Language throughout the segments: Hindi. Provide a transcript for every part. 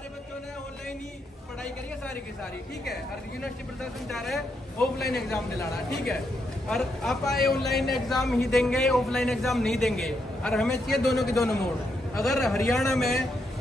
हमारे बच्चों ने ऑनलाइन ही पढ़ाई करी है सारी की सारी, ठीक है। और यूनिवर्सिटी प्रशासन चाह रहा है ऑफलाइन एग्जाम दिलाना, ठीक है। और आप आए ऑनलाइन एग्जाम ही देंगे, ऑफलाइन एग्जाम नहीं देंगे। और हमें चाहिए दोनों के दोनों मोड। अगर हरियाणा में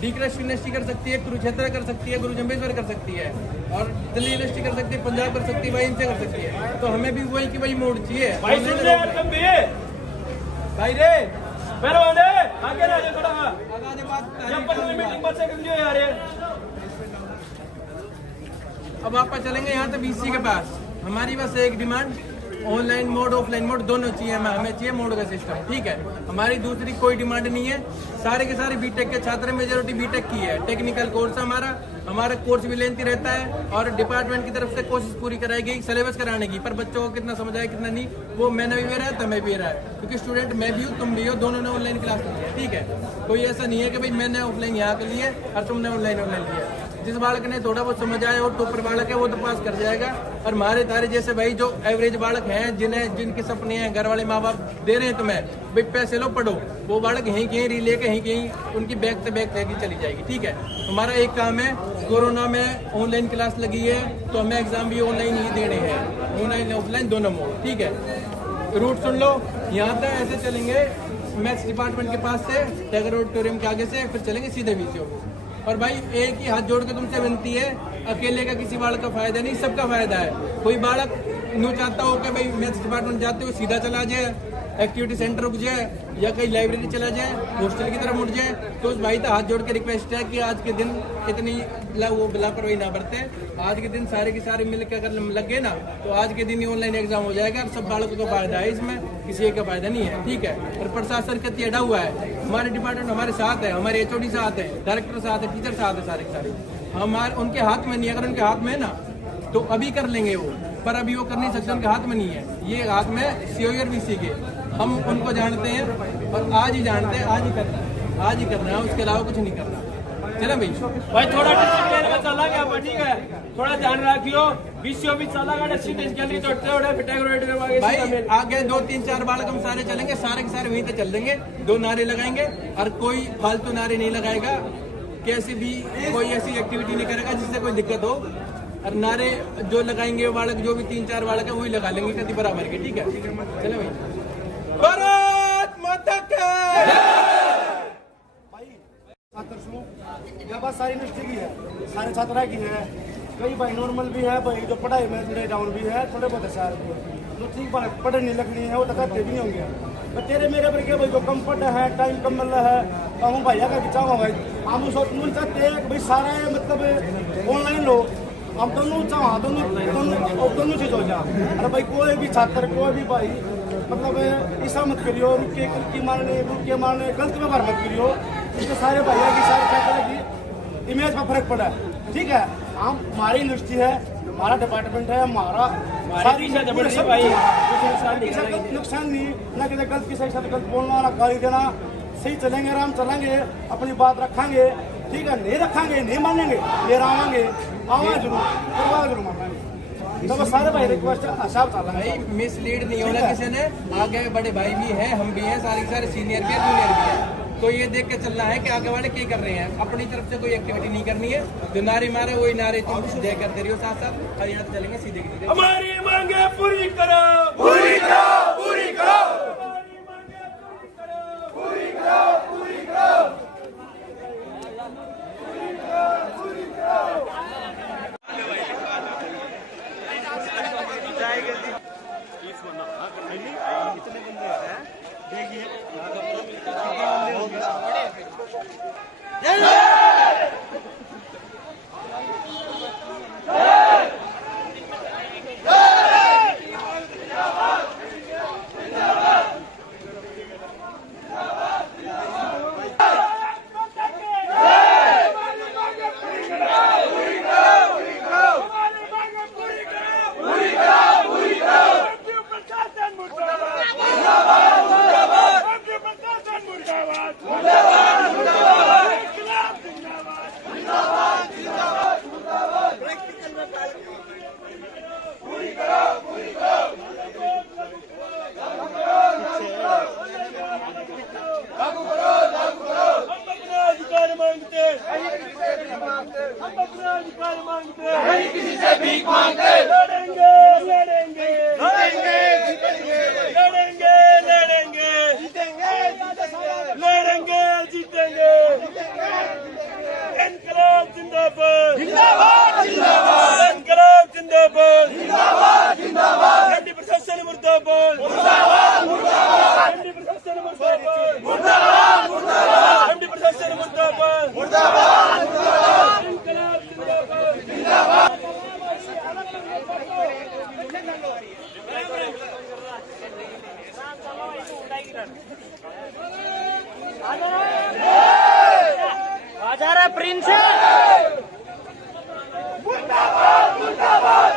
डीकरस यूनिवर्सिटी कर सकती है, कुरुक्षेत्र कर सकती है, गुरु जम्बेश्वर कर सकती है, और दिल्ली यूनिवर्सिटी कर सकती है, पंजाब कर सकती है, वही इनसे कर सकती है, तो हमें भी वही की वही मोड चाहिए। भाई रे आगे ना थोड़ा मीटिंग बच्चे यार। अब आप चलेंगे यहाँ तो बीसी के पास। हमारी बस एक demand, online mode offline mode दोनों चाहिए, हमें चाहिए मोड का सिस्टम, ठीक है। हमारी दूसरी कोई डिमांड नहीं है। सारे के सारे बीटेक के छात्र, मेजोरिटी बीटेक की है। टेक्निकल कोर्स हमारा कोर्स भी लेंथी रहता है, और डिपार्टमेंट की तरफ से कोशिश पूरी कराएगी सिलेबस कराने की। पर बच्चों को कितना समझ आया कितना नहीं, वो मैंने भी रहा है, तुम्हें भी रहा है, क्योंकि स्टूडेंट मैं भी हूँ, तुम भी हो, दोनों ने ऑनलाइन क्लास ली है, ठीक है। कोई ऐसा नहीं है कि भाई मैंने ऑफलाइन यहाँ के लिए और तुमने ऑनलाइन लिया। जिस बालक ने थोड़ा बहुत समझ आया और टॉपर बालक है वो तो पास कर जाएगा। और हमारे तारे जैसे भाई जो एवरेज बालक हैं, जिनके सपने हैं, घर वाले माँ बाप दे रहे हैं तुम्हें भाई पैसे लो पढ़ो, वो बालक यहीं कहीं रिले के कहीं उनकी बैग से बैग लेके चली जाएगी, ठीक है। हमारा एक काम है, कोरोना में ऑनलाइन क्लास लगी है तो हमें एग्जाम भी ऑनलाइन ही देने हैं, ऑनलाइन ऑफलाइन दोनों मोड, ठीक है। रूट सुन लो, यहाँ तक ऐसे चलेंगे मैथ्स डिपार्टमेंट के पास से टैगर ऑडिटोरियम के आगे से, फिर चलेंगे सीधे वीसी। और भाई एक ही हाथ जोड़ के तुमसे विनती है, अकेले का किसी बालक का फायदा नहीं, सबका फायदा है। कोई बालक यूँ चाहता हो कि भाई मैथ्स डिपार्टमेंट जाते हो सीधा चला जाए, एक्टिविटी सेंटर रुक जाए, या कहीं लाइब्रेरी चला जाए, हॉस्टल की तरफ मुड़ जाए, तो उस भाई का हाथ जोड़ के रिक्वेस्ट है कि आज के दिन इतनी वो लापरवाही ना बरते। आज के दिन सारे के सारे मिल के अगर लग गए ना तो आज के दिन ही ऑनलाइन एग्जाम हो जाएगा, और सब बालकों का फायदा है इसमें, किसी एक का फायदा नहीं है, ठीक है। और प्रशासन का अड़ा हुआ है, हमारे डिपार्टमेंट हमारे साथ है, हमारे HOD साथ है, डायरेक्टर साथ है, टीचर साथ है, सारे के सारे हमारे उनके हाथ में नहीं। अगर उनके हाथ में है ना तो अभी कर लेंगे वो, पर अभी वो कर नहीं सकते, उनके हाथ में नहीं है। ये हाथ में CO और VC के, हम उनको जानते हैं और आज ही जानते हैं, आज ही करना है, आज ही करना है, उसके अलावा कुछ नहीं करना। चलो भाई थोड़ा डिसिप्लिन में चला गया, ठीक है, थोड़ा ध्यान रखियो। बीसीओ भी चला गया भाई, आगे 2 3 4 बालक हम सारे चलेंगे, सारे के सारे वहीं पे चल देंगे, 2 नारे लगाएंगे, और कोई फालतू नारे नहीं लगाएगा, कैसे भी कोई ऐसी एक्टिविटी नहीं करेगा जिससे कोई दिक्कत हो। और नारे जो लगाएंगे वो बालक, जो भी 3 4 बालक है वही लगा लेंगे कभी बराबर के, ठीक है। चलो भाई, भारत माता की यहाँ बात सारी यूनिवर्सिटी की है, सारे छात्रा की है, कई भाई नॉर्मल भी है, भाई जो पढ़ाई में थोड़े डाउन भी है, थोड़े बहुत अच्छा भी है, जो ठीक पढ़े नहीं लिखनी है वो तकते भी नहीं होंगे। तो तेरे मेरे पर क्या भाई जो कम पढ़ है, टाइम कम मिल रहा है, तो हम भैया का चाहो भाई हम चाहते हैं कि भाई सारे मतलब ऑनलाइन लो, हम दोनों चाहो दोनों चीज हो जाए। अरे भाई कोई भी छात्र, कोई भी भाई मतलब ऐसा मत करियो, रुके मारने गलत व्यवहार मत करियो, इससे सारे भैया की सारे छात्रों की इमेज पर फर्क पड़ा है, ठीक है। हम हमारी यूनिवर्सिटी है, हमारा डिपार्टमेंट है, हमारा सारी नुकसान नहीं ना, किसी गलत किसी के साथ गलत बोलना ना गाली देना, सही चलेंगे, आराम चलेंगे, अपनी बात रखेंगे, ठीक है। नहीं रखेंगे, नहीं मानेंगे, ये आवाएंगे, आवाज जरूर मानेंगे। तो सारे भाई रिक्वेस्ट हिसाब चल रहा है, मिसलीड नहीं होना किसी ने। आगे बड़े भाई भी हैं, हम भी हैं, सारे के सारे सीनियर भी हैं, जूनियर भी हैं, तो ये देख के चलना है कि आगे वाले क्या कर रहे हैं। अपनी तरफ से कोई एक्टिविटी नहीं करनी है, जो नारे मारे वही नारे तुम दे करते रहियो साथ साथ, और यहाँ चलेंगे सीधे की सीधे। हमारी मांगे पूरी करो, पूरी करो, पूरी करो, हमारी मांगे पूरी करो, पूरी करो, पूरी करो, पूरी करो। इतने बंदे हैं, देखिए हम अपना अधिकार मांगते हैं, नहीं किसी से भीख मांगते। लड़ेंगे लड़ेंगे लड़ेंगे जीतेंगे, लड़ेंगे लड़ेंगे जीतेंगे जीतेंगे, लड़ेंगे जीतेंगे। इनकलाब जिंदाबाद, जिंदाबाद जिंदाबाद, इनकलाब जिंदाबाद, जिंदाबाद जिंदाबाद, एंटी प्रशासन मुर्दाबाद, मुर्दाबाद मुर्दाबाद, एंटी प्रशासन मुर्दाबाद, मुर्दाबाद मुर्दाबाद, एंटी प्रशासन मुर्दाबाद, मुर्दाबाद मुर्दाबाद, इनकलाब जिंदाबाद। जिंदाबाद। आजा रहा प्रिंस। मुर्दाबाद मुर्दाबाद,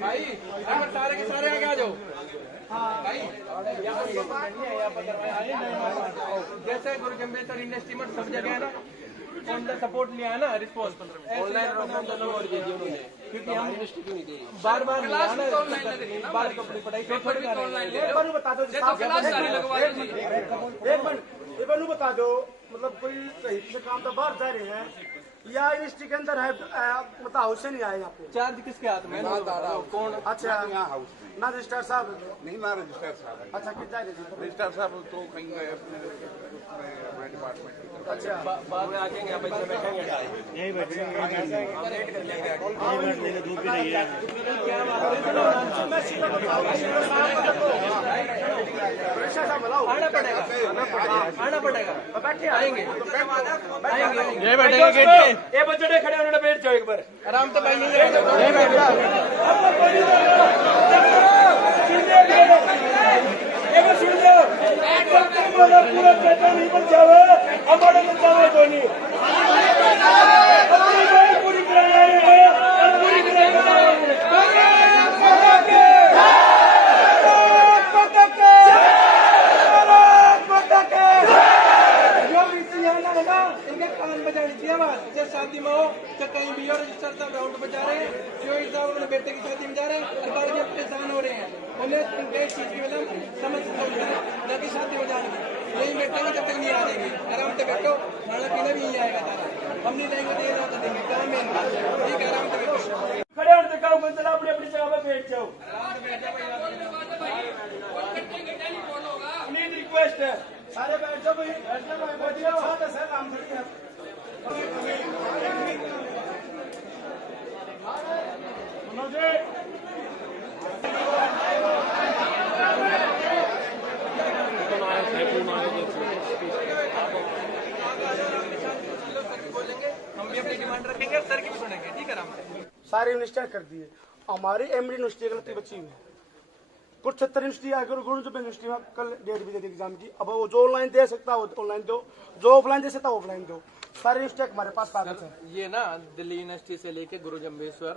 भाई यहाँ सारे के सारे आगे आ जाओ भाई। जैसे गुरु जम्बेसर इंडस्ट्री में सब जगह है ना, उनका सपोर्ट लिया है ना, रिस्पॉन्स ऑनलाइन क्योंकि हम बार बार बार अपनी पढ़ाई एक बार बता दो, एक बार बता दो, मतलब कोई सही से काम तो बाहर जा रहे हैं या यूनिवर्सिटी के अंदर है, मतलब हाउस से नहीं आए यहाँ पे। चार्ज किसके हाथ में? कौन? अच्छा ना रजिस्ट्रार साहब नहीं ना रजिस्ट्रार साहब है। अच्छा कितना रजिस्ट्रार साहब तो कहीं गए अपने डिपार्टमेंट। अच्छा बाद में आके यहाँ पे बैठेंगे, यही बैठेंगे, धूप भी नहीं है। आना पड़ेगा, आना पड़ेगा, बैठे आएंगे आएंगे। ये बैठेंगे गेट पे, ये बच्चे खड़े उन्होंने बैठ जाओ एक बार आराम से भाई। पूरा पेटा नहीं बचावे, हमारे बचावे कोई नहीं। पूरी इनके कान बजानी चाहिए आवाज। जैसे शादी में हो तो कहीं भी हो, रजिस्टर साहब राउंड बजा रहे हैं, सीओई साहब अपने बेटे की शादी में जा रहे हैं, सरकार भी परेशान हो रहे हैं। उन्हें कंप्लीट चीज की मतलब समझ ना कि शादी में जाने यही बैठेंगे जब तक नहीं आ जाएंगे। आराम से बैठो, खाना पीना भी यही आएगा सारा। हम नहीं रहेंगे तो देंगे, काम है इनका। ठीक है, आराम से बैठो। खड़े होकर काम करते ना, अपनी अपनी जगह पे बैठ जाओ। प्लीज रिक्वेस्ट है, सारे बैठ जाओ भाई, बैठना भाई, बहुत ही अच्छा था सर, काम करिए आप। मनोज जी, हम भी अपनी डिमांड रखेंगे, सर की भी सुनेंगे। ठीक है, आराम से। सारे यूनिवर्सिटी कर दिए, हमारी एमडी यूनिवर्सिटी गलती बची हुई है। कुछ 70 यूनिवर्सिटी आकर यूनिवर्सिटी में कल डेट भी दे दी एग्जाम की। अब वो जो ऑनलाइन दे सकता है वो ऑनलाइन दो, जो ऑफलाइन दे सकता है ऑफलाइन दो। सारे यूनिवर्सिटी हमारे पास कागज है। ये ना दिल्ली यूनिवर्सिटी से लेके गुरु जम्बेश्वर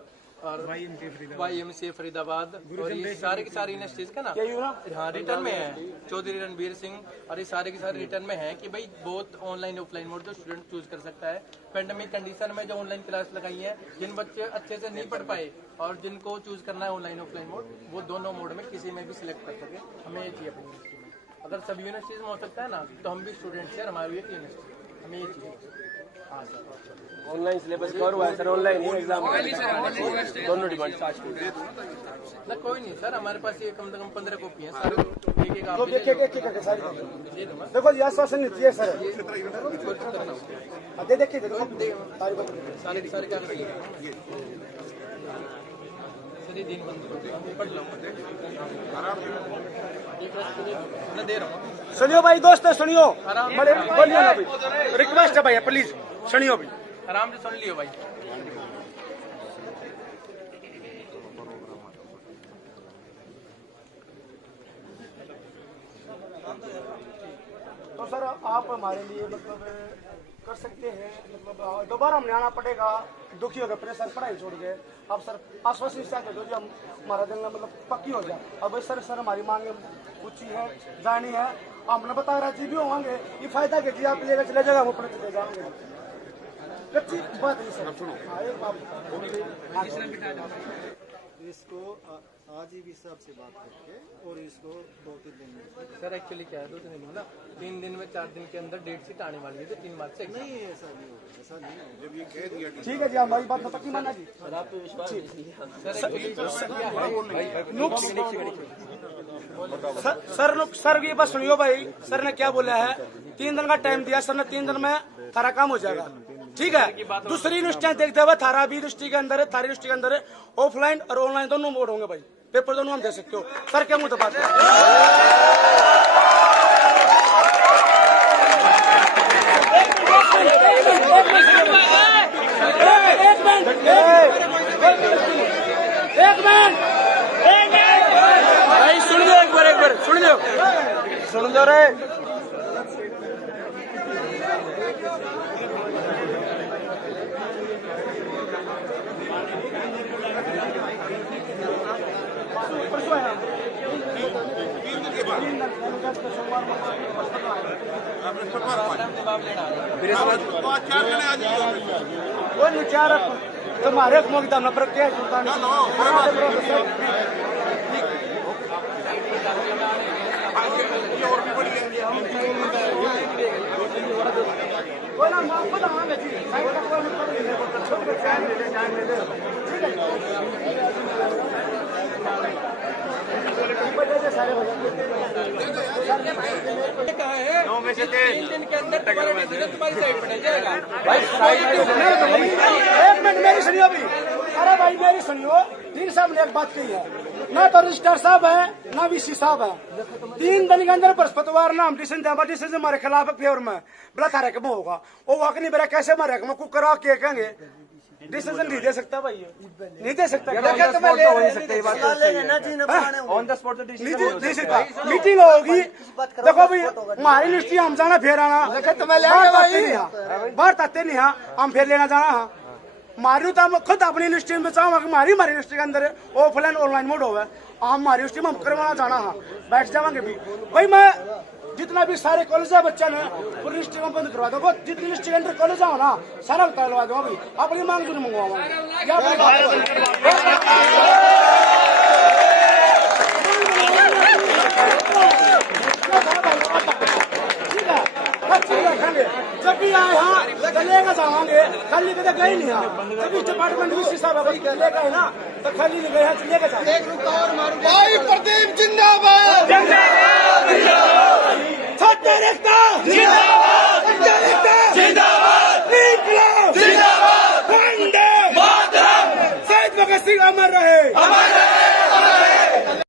और YMCA फरीदाबाद और ये सारे की सारी यूनिवर्सिटीज का ना यही हो ना, हाँ रिटर्न में है। चौधरी रणबीर सिंह और ये सारे के सारे रिटर्न में है कि भाई बहुत ऑनलाइन ऑफलाइन मोड जो स्टूडेंट चूज कर सकता है। पेंडेमिक कंडीशन में जो ऑनलाइन क्लास लगाई है, जिन बच्चे अच्छे से नहीं पढ़ पाए और जिनको चूज करना है ऑनलाइन ऑफलाइन मोड, वो दोनों मोड में किसी में भी सिलेक्ट कर सके। हमें ये चाहिए अपनी यूनिवर्सिटी में। अगर सभी यूनिवर्सिटीज में हो सकता है ना, तो हम भी स्टूडेंट्स हैं, हमारी भी एक यूनिवर्सिटी, हमें ये चाहिए। हाँ सर, ऑनलाइन सिलेबस कवर हुआ है सर, ऑनलाइन ही एग्जाम दोनों डिमांड ना कोई नहीं सर, हमारे पास ये कम से कम 15 कॉपी हैं सारे, एक एक आप तो देखिए एक करके सारी दे दूंगा। देखो ये आश्वासन नीति है सर। दे देखिए देखो सारी बात सारे के सारे कागज सर, ये दिन बंद पढ़ लो, मैं दे रहा हूँ। सुनियो भाई, दोस्तों सुनियो, बड़े बोलिए ना भाई, रिक्वेस्ट है भैया प्लीज सुनियो भाई। आराम से सुन लियो भाई। तो सर आप हमारे लिए मतलब कर सकते हैं, मतलब दोबारा हमने आना पड़ेगा, दुखी हो गए, प्रेशर पढ़ाई छोड़ गए। अब सर आश्वासन दे दो जो हम हमारा दिल में मतलब पक्की हो जाए। अब सर हमारी मांगे ऊंची है, जानी है, हमने बता राजी भी होंगे, ये फायदा के जी आप लेकर चले जाएगा, हम अपने चले जाएंगे। कच्ची बात नहीं सर। हाँ, एक बात इसको आज ही भी सबसे बात करके और इसको 2-3 दिन में। सर एक्चुअली क्या है, 2-3 दिन में ना, 3 दिन में 4 दिन के अंदर डेट शीट आने वाली है, तो 3 मार्च से नहीं ऐसा नहीं होगा, ऐसा नहीं होगा। जब ये कह दिया ठीक है जी, हमारी बात तो पक्की माना जी। सर सर ये बात सुनियो भाई, सर ने क्या बोला है, 3 दिन का टाइम दिया सर ने, 3 दिन में सारा काम हो जाएगा। ठीक है, दूसरी यूनिवर्सिटियां देखते हुए थारा भी यूनिवर्सिटी के अंदर है, थारी यूनिवर्सिटी के अंदर है ऑफलाइन और ऑनलाइन दोनों मोड होंगे भाई, पेपर दोनों हम दे सकते हो। सर क्या मुझे बात है, एक मिनट भाई सुन लो, एक बार सुन लो रे। वो विचार तुम्हारे मुकदम न पर क्या सुल्तान वो ना खुद आएंगे जी, सारे हो जाएंगे। कहा है 9 में से 3 दिन के अंदर तुम्हारा डिसीजन तुम्हारी साइड पर नहीं जाएगा। एक मिनट मेरी सुनियो अभी, अरे भाई मेरी सुनियो, 3 साहब ने एक बात कही है, ना तो रजिस्ट्रार साहब है ना VC साहब है। 3 दिन के अंदर बृहस्पतिवार ना हम डिसीजन हमारे खिलाफ फेवर में बड़ा थारे कम होगा, वो वाक नहीं मेरा कैसे मारे को करा के कहेंगे डिसीजन नहीं दे सकता भाई, नहीं दे सकता, ऑन द स्पॉट नहीं सकता। मीटिंग होगी, देखो भाई हमारी यूनिवर्सिटी हम जाना फिर आना, बाहर ताते नहीं हाँ, हम फिर लेना जाना हाँ। हमारी तो हम खुद अपनी यूनिवर्सिटी में चाहूँगा कि हमारी यूनिवर्सिटी के अंदर ऑफलाइन ऑनलाइन मोड होगा, हम हमारी यूनिवर्सिटी में हम करवाना जाना हाँ, बैठ जाएंगे भी भाई। मैं जितना भी सारे कॉलेज है बच्चा ने पूरी यूनिवर्सिटी में बंद करवा दो, जितनी यूनिवर्सिटी के अंदर कॉलेज हो ना सारा बता दो भाई, अपनी मांग जो मंगवाऊंगा। ठीक है, जब भी आए हाँ तो लेकर जावांगे, खाली तो गए नहीं हाँ। जब इस डिपार्टमेंट की साहब लेकर है ना तो खाली नहीं गए हैं, लेकर जाए। भाई प्रदीप जिंदाबाद सत्य रखता जिंदाबाद, सत्य रखता जिंदाबाद, इंकलाब जिंदाबाद, वंदे मातरम, शहीद भगत सिंह अमर रहे।